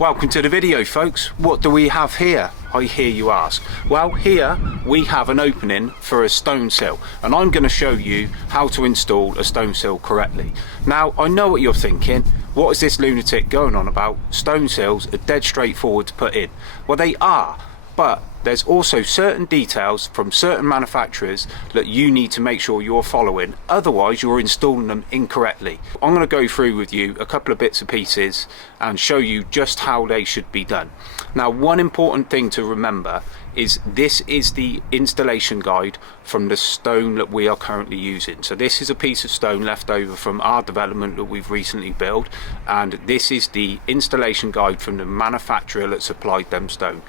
Welcome to the video, folks. What do we have here, I hear you ask? Well, here we have an opening for a stone sill, and I'm going to show you how to install a stone sill correctly. Now, I know what you're thinking. What is this lunatic going on about? Stone sills are dead straightforward to put in. Well, they are, but there's also certain details from certain manufacturers that you need to make sure you're following, otherwise you're installing them incorrectly. I'm going to go through with you a couple of bits and pieces and show you just how they should be done. Now, one important thing to remember is this is the installation guide from the stone that we are currently using. So this is a piece of stone left over from our development that we've recently built, and this is the installation guide from the manufacturer that supplied them stone.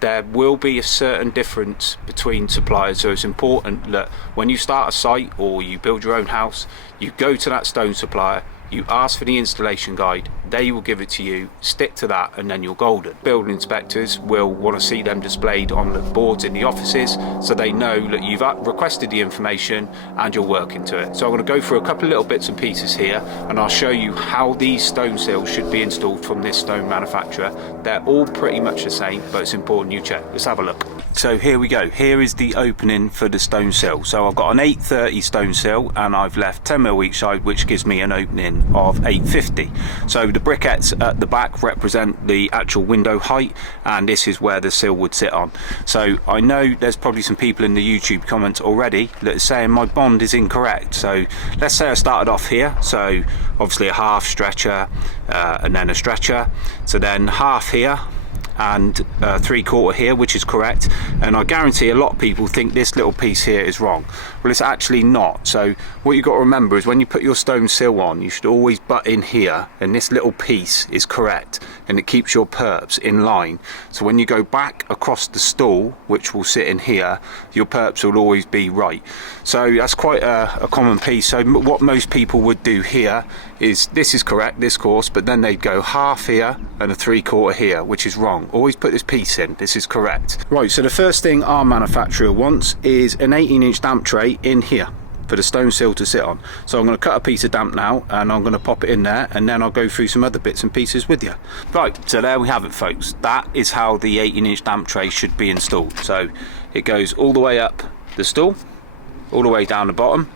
There will be a certain difference between suppliers, so it's important that when you start a site or you build your own house, you go to that stone supplier, you ask for the installation guide, they will give it to you, stick to that, and then you're golden. Building inspectors will want to see them displayed on the boards in the offices so they know that you've requested the information and you're working to it. So I'm going to go through a couple of little bits and pieces here, and I'll show you how these stone sills should be installed from this stone manufacturer. They're all pretty much the same, but it's important you check. Let's have a look. So here we go. Here is the opening for the stone sill. So I've got an 830 stone sill and I've left 10mm each side, which gives me an opening of 850. So the briquettes at the back represent the actual window height, and this is where the sill would sit on. So I know there's probably some people in the YouTube comments already that are saying my bond is incorrect. So let's say I started off here, so obviously a half stretcher and then a stretcher, so then half here and 3/4 here, which is correct, and I guarantee a lot of people think this little piece here is wrong. Well, it's actually not. So what you've got to remember is when you put your stone sill on, you should always butt in here, and this little piece is correct, and it keeps your perps in line. So when you go back across the stool, which will sit in here, your perps will always be right. So that's quite a common piece. So what most people would do here is, this is correct, this course, but then they'd go half here and a 3/4 here, which is wrong. Always put this piece in, this is correct. Right, so the first thing our manufacturer wants is an 18-inch damp tray in here for the stone sill to sit on. So I'm going to cut a piece of damp now and I'm going to pop it in there, and then I'll go through some other bits and pieces with you. Right, so there we have it, folks. That is how the 18-inch damp tray should be installed. So it goes all the way up the stool, all the way down the bottom,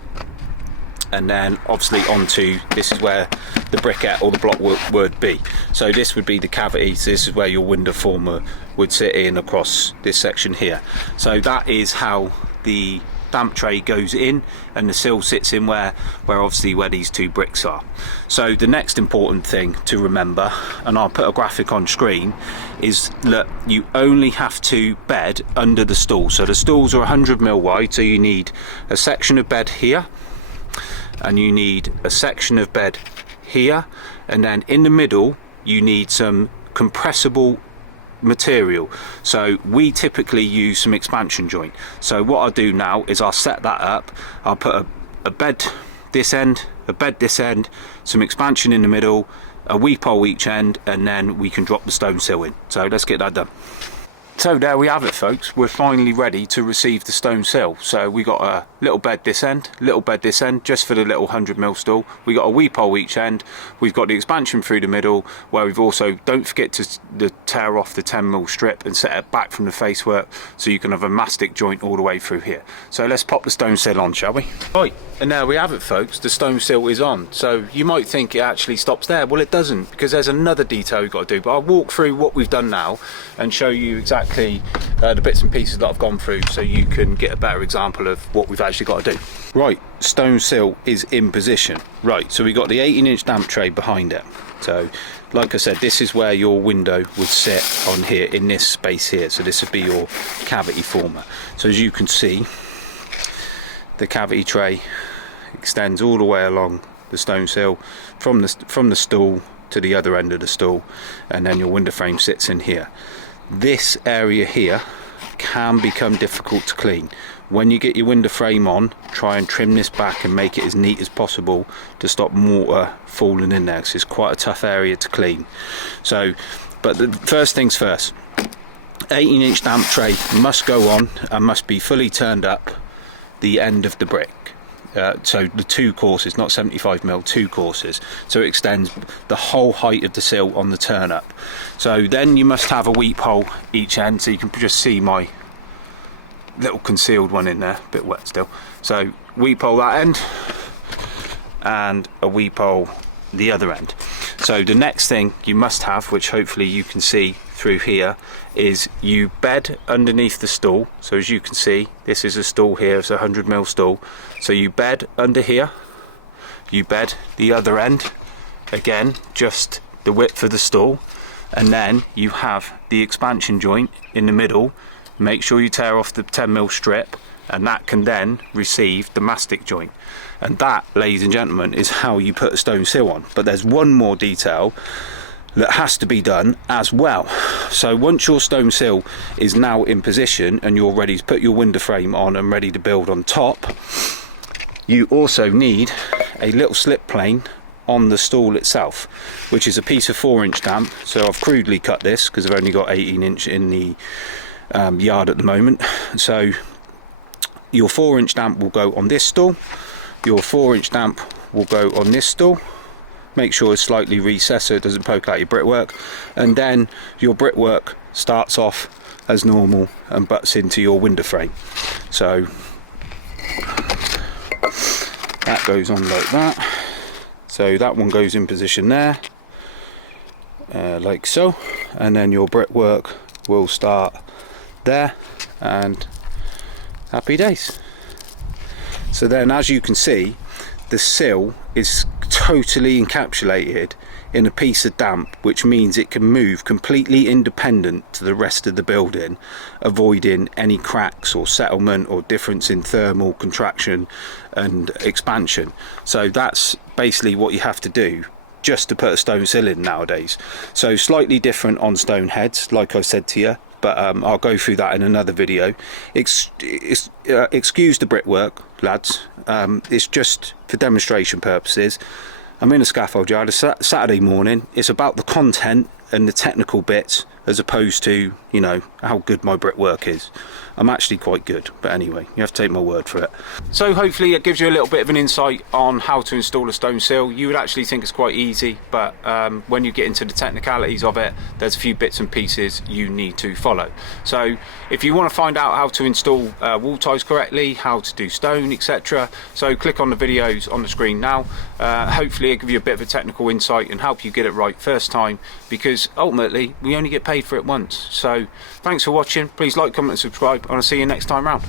and then obviously onto, this is where the briquette or the block would be. So this would be the cavity, so this is where your window former would sit in across this section here. So that is how the damp tray goes in, and the sill sits in where obviously where these two bricks are. So the next important thing to remember, and I'll put a graphic on screen, is that you only have to bed under the stool. So the stools are 100mm wide, so you need a section of bed here, and you need a section of bed here, and then in the middle you need some compressible material. So we typically use some expansion joint. So what I'll do now is I'll set that up. I'll put a bed this end, a bed this end, some expansion in the middle, a wee pole each end, and then we can drop the stone sill in. So let's get that done. So there we have it, folks. We're finally ready to receive the stone sill. So we got a little bed this end, little bed this end, just for the little 100mm stool. We got a wee pole each end. We've got the expansion through the middle, where we've also, don't forget to tear off the 10mm strip and set it back from the facework, so you can have a mastic joint all the way through here. So let's pop the stone sill on, shall we? Right, and there we have it, folks. The stone sill is on. So you might think it actually stops there. Well, it doesn't, because there's another detail we've got to do. But I'll walk through what we've done now and show you exactly the bits and pieces that I've gone through, so you can get a better example of what we've actually got to do. Right, stone sill is in position. Right, so we got the 18-inch damp tray behind it. So like I said, this is where your window would sit on here, in this space here. So this would be your cavity former. So as you can see, the cavity tray extends all the way along the stone sill from the stool to the other end of the stool, and then your window frame sits in here. This area here can become difficult to clean. When you get your window frame on, try and trim this back and make it as neat as possible to stop mortar falling in there, because it's quite a tough area to clean. So, but the first things first, 18-inch damp tray must go on and must be fully turned up the end of the brick. so the 2 courses, not 75mm, 2 courses, so it extends the whole height of the sill on the turn up. So then you must have a weep hole each end, so you can just see my little concealed one in there, a bit wet still. So weep hole that end and a weep hole the other end. So the next thing you must have, which hopefully you can see through here, is you bed underneath the stool. So as you can see, this is a stool here, it's a 100mm stool. So you bed under here, you bed the other end, again just the width of the stool, and then you have the expansion joint in the middle. Make sure you tear off the 10mm strip, and that can then receive the mastic joint. And that, ladies and gentlemen, is how you put a stone sill on. But there's one more detail that has to be done as well. So once your stone sill is now in position and you're ready to put your window frame on and ready to build on top, you also need a little slip plane on the stool itself, which is a piece of 4-inch damp. So I've crudely cut this because I've only got 18-inch in the yard at the moment. So your 4-inch damp will go on this stool, your 4-inch damp will go on this stool. Make sure it's slightly recessed so it doesn't poke out your brickwork, and then your brickwork starts off as normal and butts into your window frame. So that goes on like that. So that one goes in position there, like so, and then your brickwork will start there, and happy days. So then, as you can see, the sill is totally encapsulated in a piece of damp, which means it can move completely independent to the rest of the building, avoiding any cracks or settlement or difference in thermal contraction and expansion. So that's basically what you have to do just to put a stone sill in nowadays. So slightly different on stone heads, like I said to you, but I'll go through that in another video. Excuse the brickwork, lads. It's just for demonstration purposes. I'm in a scaffold yard. It's Saturday morning. It's about the content and the technical bits, as opposed to, you know, how good my brickwork is. I'm actually quite good, but anyway, you have to take my word for it. So hopefully it gives you a little bit of an insight on how to install a stone sill. You would actually think it's quite easy, but when you get into the technicalities of it, there's a few bits and pieces you need to follow. So if you want to find out how to install wall ties correctly, how to do stone, etc., so click on the videos on the screen now. Hopefully it'll give you a bit of a technical insight and help you get it right first time, because ultimately we only get paid for it once. So thanks for watching. Please like, comment and subscribe, and I'll see you next time round.